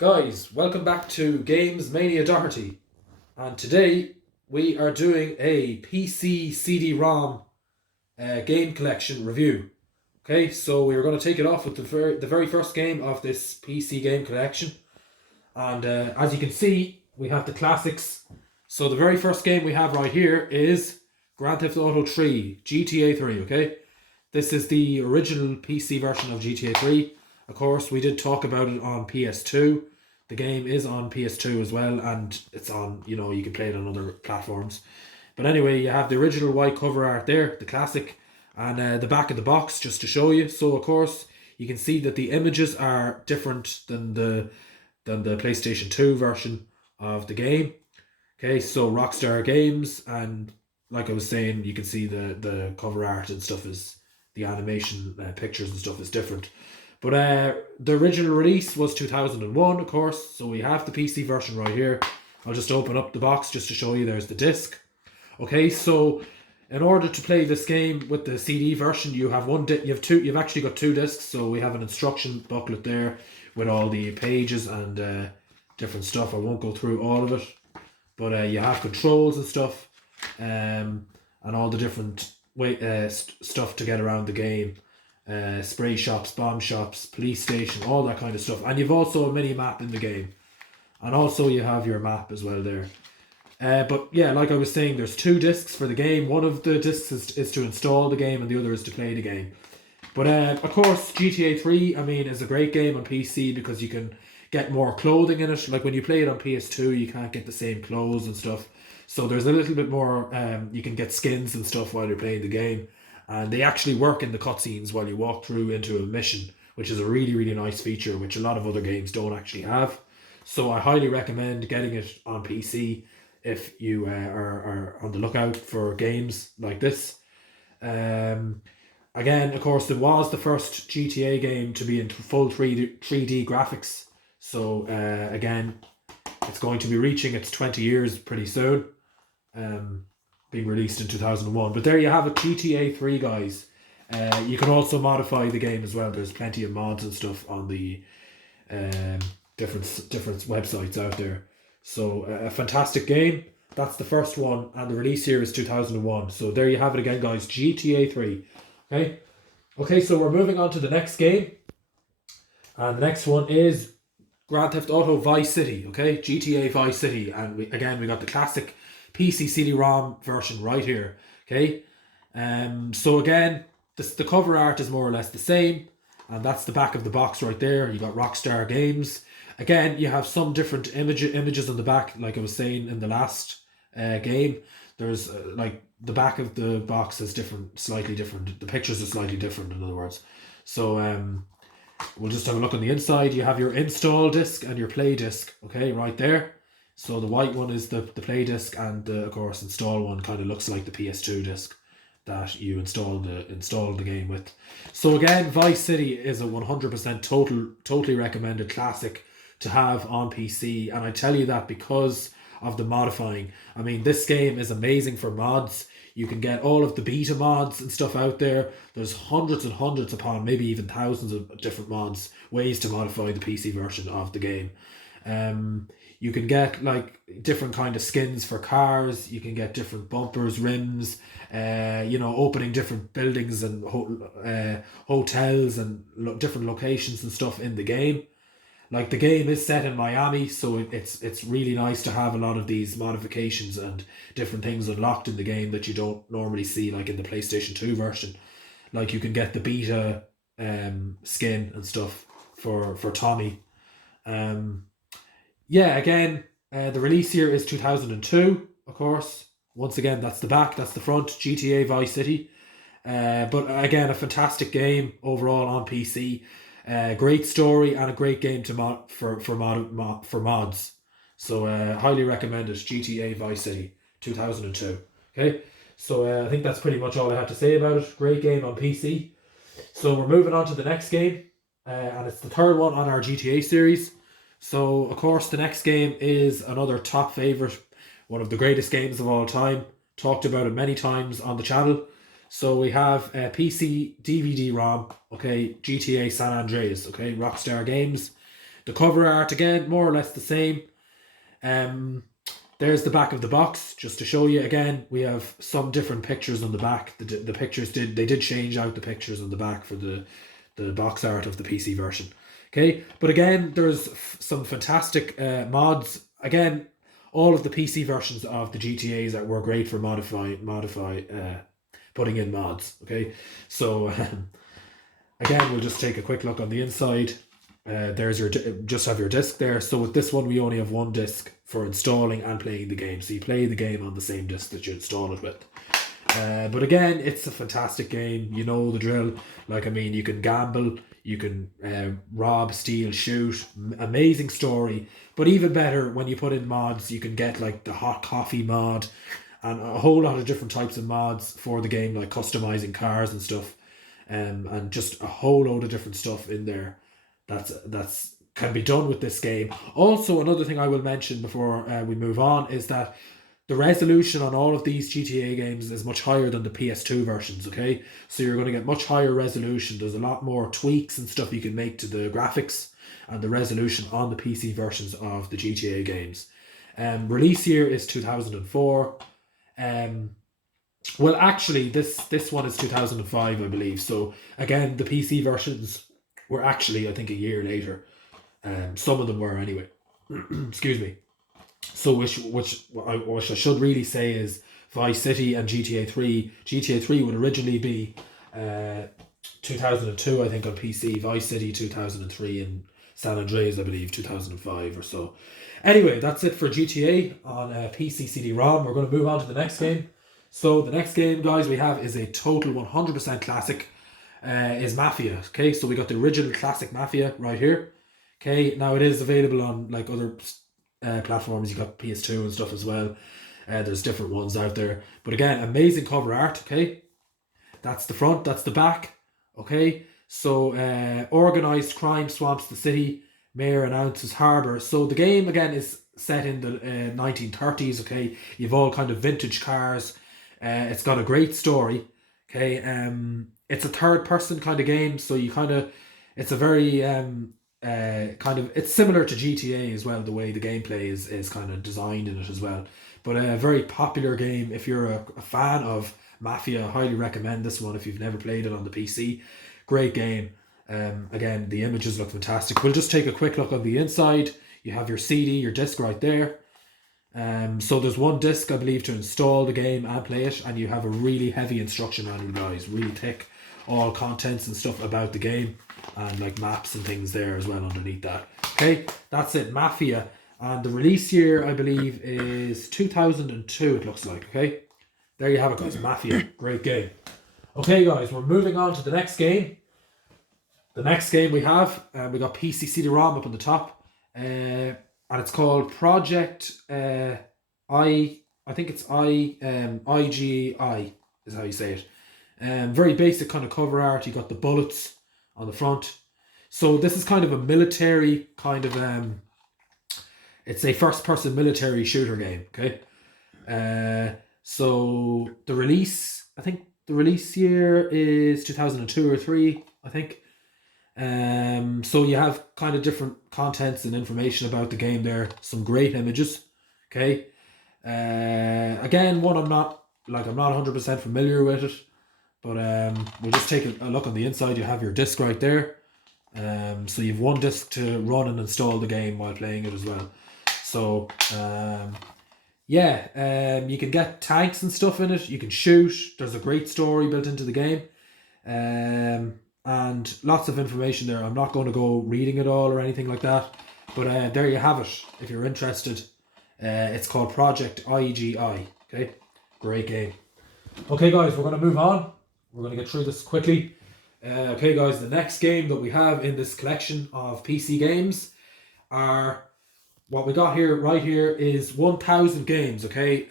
Guys, welcome back to Games Mania Doherty, and today we are doing a PC CD-ROM game collection review. Okay, so we are going to take it off with the very first game of this PC game collection, and as you can see, we have the classics. So the very first game we have right here is Grand Theft Auto 3, GTA 3, okay? This is the original PC version of GTA 3. Of course, we did talk about it on PS2. The game is on PS2 as well, and it's on, you can play it on other platforms. But anyway, you have the original white cover art there, the classic, and the back of the box just to show you. So, of course, you can see that the images are different than the PlayStation 2 version of the game. Okay, so Rockstar Games, and like I was saying, you can see the cover art and stuff is, the animation pictures and stuff is different. But the original release was 2001, of course, so we have the PC version right here. I'll just open up the box just to show you there's the disc. Okay, so in order to play this game with the CD version, you've actually got two discs. So we have an instruction booklet there with all the pages and different stuff. I won't go through all of it, but you have controls and stuff, and all the different stuff to get around the game. Spray shops, bomb shops, police station, all that kind of stuff. And you've also a mini map in the game. And also you have your map as well there. But yeah, like I was saying, there's two discs for the game. One of the discs is to install the game and the other is to play the game. But of course, GTA 3, is a great game on PC because you can get more clothing in it. Like when you play it on PS2, you can't get the same clothes and stuff. So there's a little bit more, you can get skins and stuff while you're playing the game. And they actually work in the cutscenes while you walk through into a mission, which is a really, really nice feature, which a lot of other games don't actually have. So I highly recommend getting it on PC if you are on the lookout for games like this. Again, of course, it was the first GTA game to be in full 3D graphics. So again, it's going to be reaching its 20 years pretty soon. Being released in 2001. But there you have it, GTA 3, guys. You can also modify the game as well. There's plenty of mods and stuff on the different websites out there. So a fantastic game. That's the first one, and the release year is 2001. So there you have it again, guys. GTA 3. Okay, so we're moving on to the next game. And the next one is Grand Theft Auto Vice City. Okay, GTA Vice City. And we got the classic PC CD-ROM version right here. Okay, so again, the cover art is more or less the same, and that's the back of the box right there. You got Rockstar Games. Again, you have some different images on the back, like I was saying in the last game. There's like the back of the box is slightly different. The pictures are slightly different, in other words. So we'll just have a look on the inside. You have your install disc and your play disc. Okay, right there. So the white one is the play disc, and the, of course, install one kind of looks like the PS2 disc that you install the game with. So again, Vice City is a 100% totally recommended classic to have on PC, and I tell you that because of the modifying. This game is amazing for mods. You can get all of the beta mods and stuff out there. There's hundreds and hundreds upon maybe even thousands of different mods, ways to modify the PC version of the game. You can get like different kind of skins for cars. You can get different bumpers, rims, opening different buildings and hotels and different locations and stuff in the game. Like the game is set in Miami, so it's really nice to have a lot of these modifications and different things unlocked in the game that you don't normally see, like in the PlayStation 2 version. Like you can get the beta skin and stuff for Tommy. Again, the release year is 2002, of course. Once again, that's the back, that's the front, GTA Vice City. But again, a fantastic game overall on PC. Great story and a great game for mods. So highly recommended, GTA Vice City, 2002. Okay, so I think that's pretty much all I have to say about it. Great game on PC. So we're moving on to the next game, and it's the third one on our GTA series. So, of course, the next game is another top favourite, one of the greatest games of all time. Talked about it many times on the channel. So we have PC DVD-ROM, okay, GTA San Andreas, okay, Rockstar Games. The cover art, again, more or less the same. There's the back of the box, just to show you. Again, we have some different pictures on the back. The pictures did change out the pictures on the back for the box art of the PC version. Okay, but again, there's some fantastic mods. Again, all of the PC versions of the GTAs that were great for putting in mods. Okay, so again, we'll just take a quick look on the inside. There's your just have your disc there. So with this one, we only have one disc for installing and playing the game. So you play the game on the same disc that you install it with. But again, it's a fantastic game. You know the drill. Like, I mean, you can gamble, you can rob, steal, shoot. Amazing story. But even better, when you put in mods, you can get like the hot coffee mod and a whole lot of different types of mods for the game, like customizing cars and stuff, and just a whole load of different stuff in there. That's can be done with this game. Also, another thing I will mention before we move on is that the resolution on all of these GTA games is much higher than the PS2 versions, okay? So you're going to get much higher resolution. There's a lot more tweaks and stuff you can make to the graphics and the resolution on the PC versions of the GTA games. Release year is 2004. Well, actually, this one is 2005, I believe. So again, the PC versions were actually, I think, a year later. Some of them were anyway. Excuse me. So which I should really say is Vice City and GTA 3. GTA 3 would originally be 2002, I think, on PC. Vice City 2003 and San Andreas, I believe, 2005 or so. Anyway, that's it for GTA on PC CD-ROM. We're going to move on to the next game. So the next game, guys, we have is a total 100% classic. Is Mafia. Okay, so we got the original classic Mafia right here. Okay, now it is available on like other platforms. You got PS2 and stuff as well. There's different ones out there. But again, amazing cover art. Okay, that's the front, that's the back. Okay, so organized crime swamps the city. Mayor announces harbour. So the game again is set in the 1930s. Okay, you've all kind of vintage cars. It's got a great story. Okay, it's a third person kind of game, so you kind of, it's a very it's similar to GTA as well. The way the gameplay is kind of designed in it as well. But a very popular game. If you're a fan of Mafia, I highly recommend this one if you've never played it on the PC. Great game. Again, the images look fantastic. We'll just take a quick look on the inside. You have your CD, your disc right there. So there's one disc, I believe, to install the game and play it, and you have a really heavy instruction manual, guys, really thick, all contents and stuff about the game, and like maps and things there as well underneath that. Okay, that's it, Mafia, and the release year, I believe, is 2002, it looks like. Okay, there you have it, guys. Mafia, great game. Okay, guys, we're moving on to the next game. The next game we have, we got PC CD-ROM up on the top, and it's called Project I think it's IGI is how you say it. Very basic kind of cover art. You got the bullets on the front. So this is kind of a military kind of it's a first person military shooter game. Okay. So the release, I think the release year is 2002 or 3, I think. So you have kind of different contents and information about the game there. Some great images. Okay. Again, one I'm not 100% familiar with it, but we'll just take a look on the inside. You have your disc right there. So you have one disc to run and install the game while playing it as well. So you can get tanks and stuff in it. You can shoot. There's a great story built into the game. And lots of information there. I'm not going to go reading it all or anything like that, but there you have it if you're interested. It's called Project IGI. Okay, great game. Okay, guys, we're going to move on. We're going to get through this quickly. Okay, guys, the next game that we have in this collection of PC games are what we got here. Right here is 1,000 games. Okay,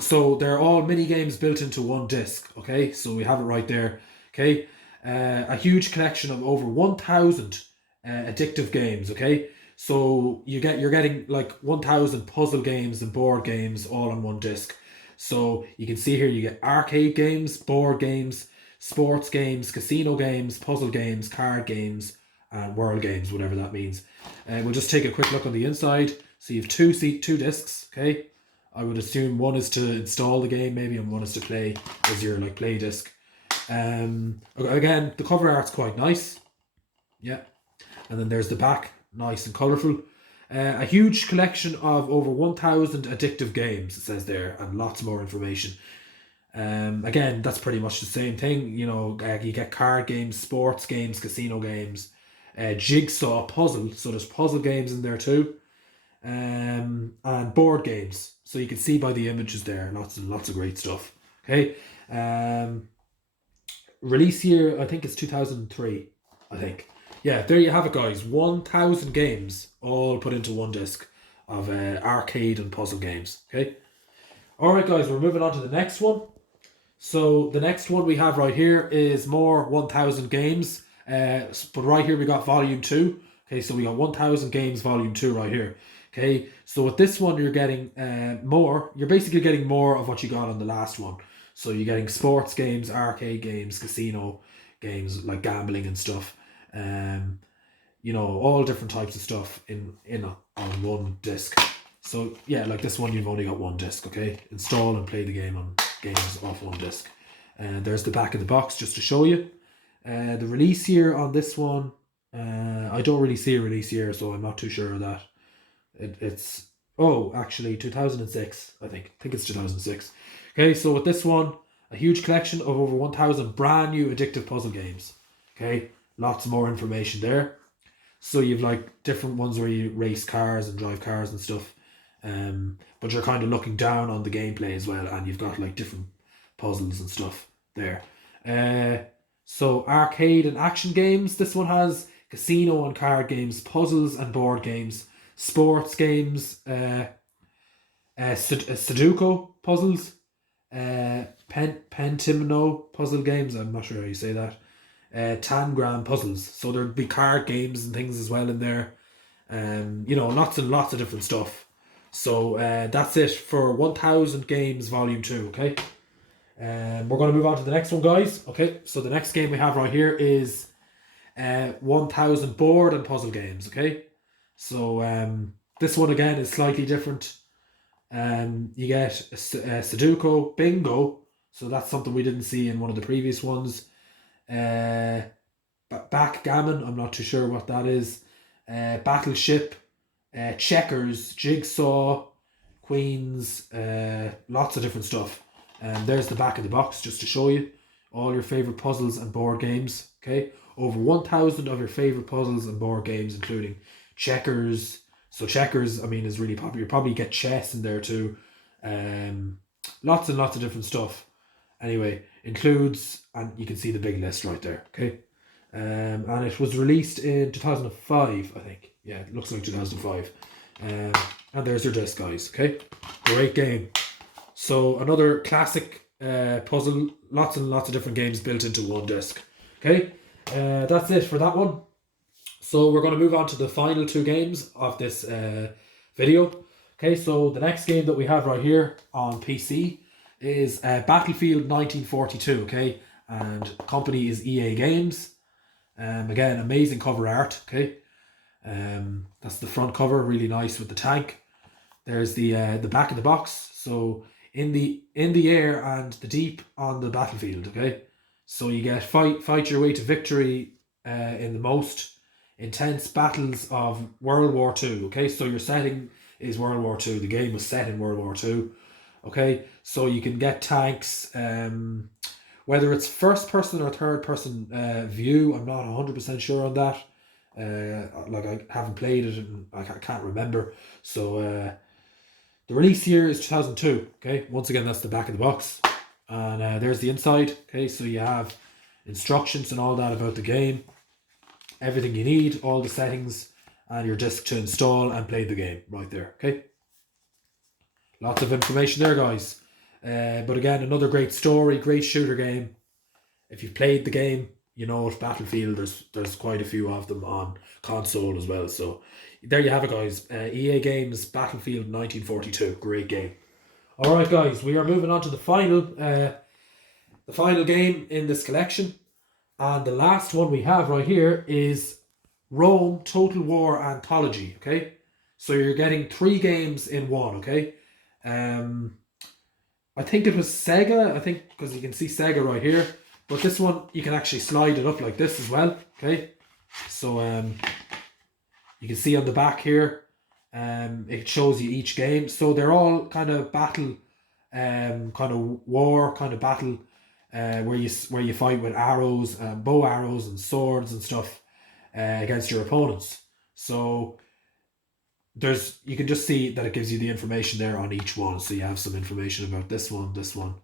so they're all mini games built into one disc. Okay, so we have it right there. Okay, a huge collection of over 1,000 addictive games. Okay, so you're getting like 1,000 puzzle games and board games all on one disc. So you can see here you get arcade games, board games, sports games, casino games, puzzle games, card games, and world games, whatever that means. And we'll just take a quick look on the inside. So you have two discs, okay? I would assume one is to install the game maybe, and one is to play as your like play disc. Again, the cover art's quite nice. Yeah. And then there's the back, nice and colourful. A huge collection of over 1,000 addictive games, it says there, and lots more information. Again, that's pretty much the same thing. You know, you get card games, sports games, casino games, jigsaw puzzle. So there's puzzle games in there too, and board games. So you can see by the images there, lots and lots of great stuff. Okay, release year I think it's 2003. I think. Yeah, there you have it, guys. 1,000 games all put into one disc of arcade and puzzle games. Okay. All right, guys. We're moving on to the next one. So the next one we have right here is more 1,000 games. But right here we got volume 2. Okay, so we got 1,000 games volume 2 right here. Okay, so with this one you're getting more. You're basically getting more of what you got on the last one. So you're getting sports games, arcade games, casino games like gambling and stuff. You know, all different types of stuff on one disc. So yeah, like this one you've only got one disc. Okay, install and play the game on games off one disc. And there's the back of the box just to show you. The release year on this one, I don't really see a release year, so I'm not too sure of that. It's actually 2006. I think it's 2006. Okay, so with this one, a huge collection of over 1,000 brand new addictive puzzle games. Okay, lots more information there. So you've like different ones where you race cars and drive cars and stuff. But you're kind of looking down on the gameplay as well, and you've got like different puzzles and stuff there. So arcade and action games. This one has casino and card games, puzzles and board games, sports games, Sudoku puzzles, Pentimino puzzle games. I'm not sure how you say that. Tangram puzzles. So there'd be card games and things as well in there. You know, lots and lots of different stuff. So that's it for 1,000 games volume 2. Okay. We're going to move on to the next one, guys. Okay, so the next game we have right here is 1,000 board and puzzle games. Okay, so this one again is slightly different. You get a Sudoku, bingo. So that's something we didn't see in one of the previous ones. Backgammon, I'm not too sure what that is. Battleship, checkers, jigsaw, queens, lots of different stuff. And there's the back of the box just to show you all your favorite puzzles and board games. Okay, over 1,000 of your favorite puzzles and board games, including checkers. So checkers, I mean, is really popular. You probably get chess in there too. Lots and lots of different stuff. Anyway, includes, and you can see the big list right there. Okay, and it was released in 2005, I think. Yeah, it looks like 2005. And there's your disc, guys. Okay, great game. So another classic puzzle, lots and lots of different games built into one disc. Okay, that's it for that one. So we're going to move on to the final two games of this video. Okay, so the next game that we have right here on PC is Battlefield 1942. Okay, and company is EA Games. Again, amazing cover art. Okay, that's the front cover, really nice with the tank. There's the back of the box. So in the air and the deep on the battlefield. Okay, so you get fight your way to victory in the most intense battles of World War II. Okay, so your setting is World War II. The game was set in World War II. Okay, so you can get tanks, whether it's first person or third person view. I'm not 100% sure on that. Like I haven't played it and I can't remember. So the release year is 2002. Okay, once again that's the back of the box, and there's the inside. Okay, so you have instructions and all that about the game, everything you need, all the settings, and your disc to install and play the game right there. Okay, lots of information there, guys. But again, another great story, great shooter game. If you've played the game, you know it's Battlefield. There's quite a few of them on console as well. So there you have it, guys. EA Games Battlefield 1942, great game. All right, guys, we are moving on to the final game in this collection, and the last one we have right here is ROM Total War Anthology, okay? So you're getting 3 games in one, okay? Um, I think it was Sega, I think, because you can see Sega right here. But this one, you can actually slide it up like this as well, okay? So you can see on the back here, it shows you each game. So they're all kind of battle, kind of war, kind of battle, where you fight with arrows, bow arrows and swords and stuff, against your opponents. So you can just see that it gives you the information there on each one. So you have some information about this one, this one.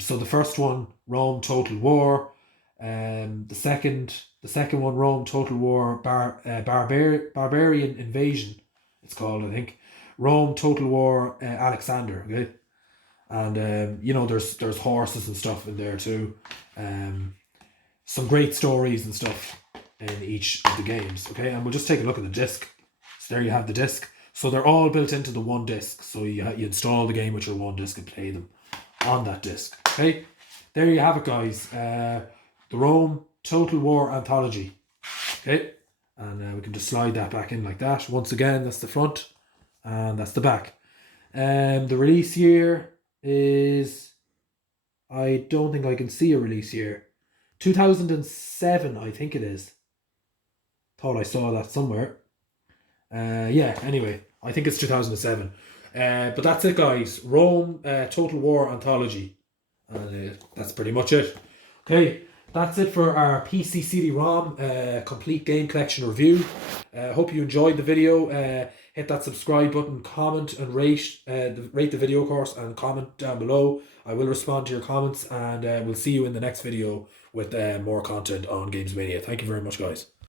So the first one, Rome Total War. The second one, Rome Total War Barbarian Invasion. It's called, I think. Rome Total War Alexander. Okay, and there's horses and stuff in there too. Some great stories and stuff in each of the games. Okay, and we'll just take a look at the disc. So there you have the disc. So they're all built into the one disc. So you install the game with your one disc and play them on that disc. Okay, there you have it, guys. The Rome Total War Anthology. Okay, and we can just slide that back in like that. Once again, that's the front and that's the back. The release year is, I don't think I can see a release year. 2007, I think it is. Thought I saw that somewhere. Yeah, anyway, I think it's 2007. But that's it, guys. Rome Total War Anthology. And that's pretty much it. Okay, that's it for our PC CD-ROM complete game collection review. Hope you enjoyed the video. Hit that subscribe button, comment and rate the video, of course, and comment down below. I will respond to your comments, and we'll see you in the next video with more content on Games Mania. Thank you very much, guys.